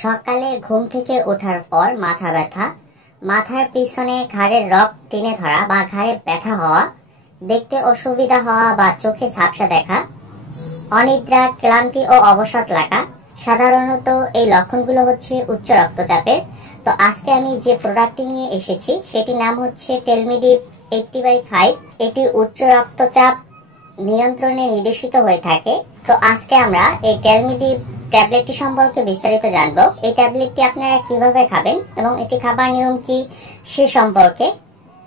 সকালে ঘুম থেকে ওঠার পর মাথা ব্যথা, মাথার পিছনে ঘাড়ের রগ টেনে ধরা বা ঘাড়ে ব্যথা হওয়া, দেখতে অসুবিধা হওয়া বা চোখে ঝাপসা দেখা, অনিদ্রা, ক্লান্তি ও অবসাদ লাগা। সাধারণত এই লক্ষণগুলো হচ্ছে উচ্চ রক্তচাপের। তো আজকে আমি যে প্রোডাক্টটি নিয়ে এসেছি সেটির নাম হচ্ছে টেলমিডিপ 80/5। এটি উচ্চ রক্তচাপ নিয়ন্ত্রণে নির্দেশিত হয়ে থাকে। তো আজকে আমরা এই টেলমিডিপ ট্যাবলেটটি সম্পর্কে বিস্তারিত জানবো। এই ট্যাবলেটটি আপনারা কিভাবে খাবেন এবং এটি খাবার নিয়ম কি সে সম্পর্কে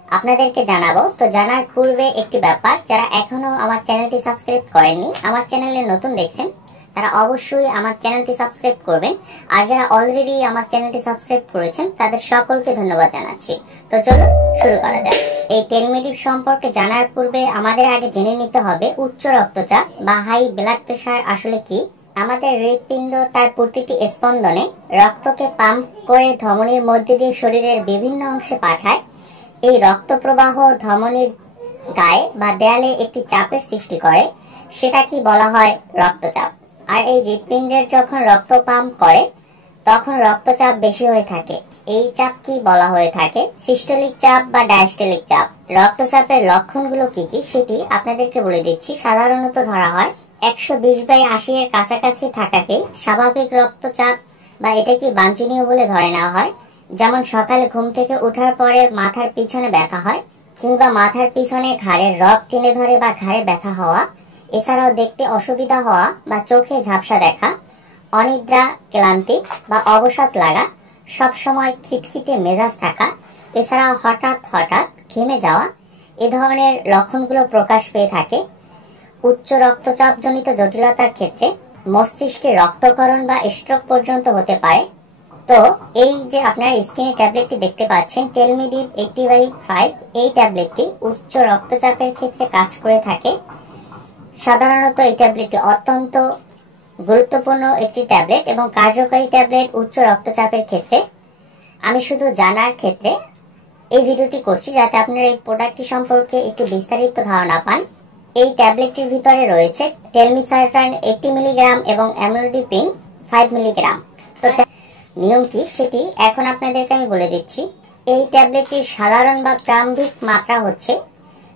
আপনাদেরকে জানাবো। তো জানার পূর্বে একটি ব্যাপার, যারা এখনো আমার চ্যানেলটি সাবস্ক্রাইব করেননি, আমার চ্যানেলে নতুন দেখছেন, তারা অবশ্যই আমার চ্যানেলটি সাবস্ক্রাইব করবেন। আর যারা অলরেডি আমার চ্যানেলটি সাবস্ক্রাইব করেছেন তাদের সকলকে ধন্যবাদ জানাচ্ছি। তো চলো শুরু করা যাক। এই টেলমিডিপ সম্পর্কে জানার পূর্বে আমাদের আগে জেনে নিতে হবে উচ্চ রক্তচাপ বা হাই ব্লাড প্রেশার আসলে কি। আমাদের হৃৎপিণ্ড তার প্রতিটি স্পন্দনে রক্তকে পাম্প করে ধমনীর মধ্যে দিয়ে শরীরের বিভিন্ন অংশে পাঠায়। এই রক্ত প্রবাহ ধমনীর গায়ে বা দেয়ালে একটি চাপের সৃষ্টি করে, সেটা কি বলা হয় রক্তচাপ। আর এই হৃৎপিণ্ডের যখন রক্ত পাম্প করে তখন রক্তচাপ বেশি হয়ে থাকে। এই চাপ কি বলা হয়ে থাকে সিস্টোলিক চাপ বা ডায়াস্টোলিক চাপ। রক্তচাপের লক্ষণগুলো কি কি সেটি আপনাদেরকে বলে দিচ্ছি। সাধারণত ধরা হয় 120/80 এর কাছাকাছি থাকাকে স্বাভাবিক রক্তচাপ বা এটা কি বাঞ্ছনীয় বলে ধরে নেওয়া হয়। যেমন সকালে ঘুম থেকে ওঠার পরে মাথার পিছনে ব্যথা হয়, কিংবা মাথার পিছনে ঘাড়ের রগ টেনে ধরে বা ঘাড়ে ব্যথা হওয়া, এছাড়াও দেখতে অসুবিধা হওয়া বা চোখে ঝাপসা দেখা, অনিদ্রা, ক্লান্তি বা অবসাদ লাগা, সবসময় খিটখিটে মেজাজ থাকা, এছাড়াও হঠাৎ হঠাৎ ঘেমে যাওয়া, এ ধরনের লক্ষণগুলো প্রকাশ পেয়ে থাকে। উচ্চ রক্তচাপ জনিত জটিলতার ক্ষেত্রে মস্তিষ্কে রক্তক্ষরণ বা স্ট্রোক পর্যন্ত হতে পারে। তো এই যে আপনার স্ক্রিনে ট্যাবলেটটি দেখতে পাচ্ছেন টেলমিডিপ 80/5, এই ট্যাবলেটটি উচ্চ রক্তচাপের ক্ষেত্রে কাজ করে থাকে। সাধারণত এই ট্যাবলেটটি অত্যন্ত গুরুত্বপূর্ণ একটি ট্যাবলেট এবং কার্যকরী ট্যাবলেট উচ্চ রক্তচাপের ক্ষেত্রে। আমি শুধু জানার ক্ষেত্রে এই ভিডিওটি করছি যাতে আপনারা এই প্রোডাক্টটি সম্পর্কে একটি বিস্তারিত ধারণা পান। এই ট্যাবলেটটির ভিতরে রয়েছে টেলমিসার্টান 80 মিলিগ্রাম এবং অ্যামলোডিপিন 5 মিলিগ্রাম। তো নিয়ম কি সেটি এখন আপনাদেরকে আমি বলে দিচ্ছি। এই ট্যাবলেটটির সাধারণ বা প্রারম্ভিক মাত্রা হচ্ছে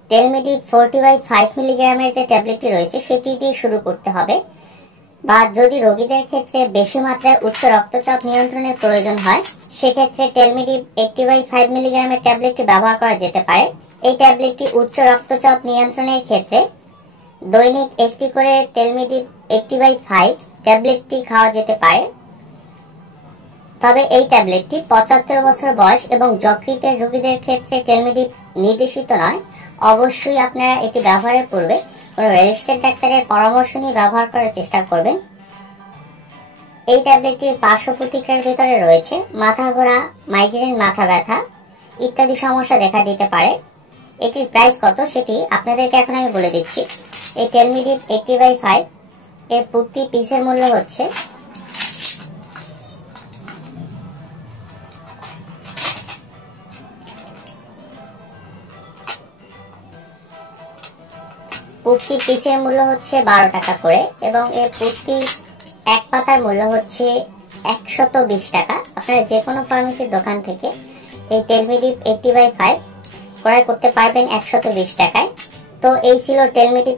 টেলমিডিপ 40/5 মিলিগ্রামের যে ট্যাবলেটটি রয়েছে সেটি দিয়ে শুরু করতে হবে। বা যদি রোগীদের ক্ষেত্রে বেশি মাত্রায় উচ্চ রক্তচাপ নিয়ন্ত্রণের প্রয়োজন হয় সেক্ষেত্রে টেলমিডিপ 80/5 মিলিগ্রামের ট্যাবলেটটি ব্যবহার করা যেতে পারে। এই ট্যাবলেটটি উচ্চ রক্তচাপ নিয়ন্ত্রণের ক্ষেত্রে দৈনিক একটি করে টেলমিডিপ 80/5 ট্যাবলেটটি খাওয়া যেতে পারে। তবে এই ট্যাবলেটটি 75 বছর বয়স এবং যকৃতের রোগীদের ক্ষেত্রে টেলমিডিপ নির্দেশিত নয়। অবশ্যই আপনারা এটি ব্যবহারের পূর্বে কোনো রেজিস্টার্ড ডাক্তারের পরামর্শ নিয়ে ব্যবহার করার চেষ্টা করবেন। এই ট্যাবলেটটির পার্শ্ব প্রতিক্রিয়ার ভিতরে রয়েছে মাথা ঘোরা, মাইগ্রেন, মাথা ব্যথা ইত্যাদি সমস্যা দেখা দিতে পারে। এটির প্রাইস কত সেটি আপনাদেরকে এখন আমি বলে দিচ্ছি। এই টেলমিডিপ 80/5 এর প্রতি পিসের মূল্য হচ্ছে প্রতি পিসের মূল্য হচ্ছে 12 টাকা করে এবং এর প্রতি এক পাতার মূল্য হচ্ছে 120 টাকা। আপনারা যে কোনো ফার্মেসির দোকান থেকে এই টেলমিডিপ 80/5 ক্রয় করতে পারবেন 120 টাকায়। তো এই ছিল টেলমিডিপ